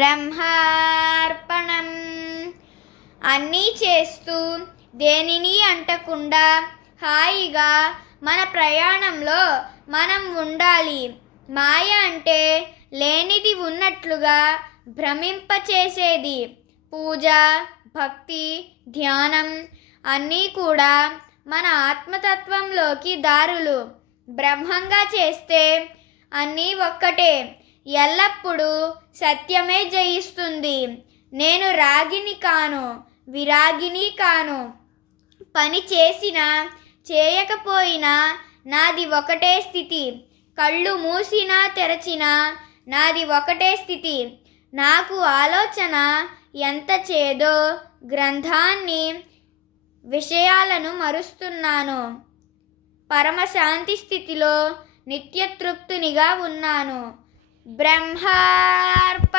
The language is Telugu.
బ్రహ్మార్పణం. అన్నీ చేస్తూ దేనిని అంటకుండా హాయిగా మన ప్రయాణంలో మనం ఉండాలి. మాయ అంటే లేనిది ఉన్నట్లుగా భ్రమింపచేసేది. పూజ భక్తి ధ్యానం అన్నీ కూడా మన ఆత్మతత్వంలోకి దారులు. బ్రహ్మంగా చేస్తే అన్నీ ఒక్కటే. ఎల్లప్పుడూ సత్యమే జయిస్తుంది. నేను రాగిని కాను విరాగిని కాను. పని చేసినా చేయకపోయినా నాది ఒకటే స్థితి. కళ్ళు మూసినా తెరచినా నాది ఒకటే స్థితి. నాకు ఆలోచన ఎంత చేదో గ్రంథాన్ని విషయాలను మరుస్తున్నాను. పరమశాంతి స్థితిలో నిత్యతృప్తునిగా ఉన్నాను. బ్రహ్మార్పణం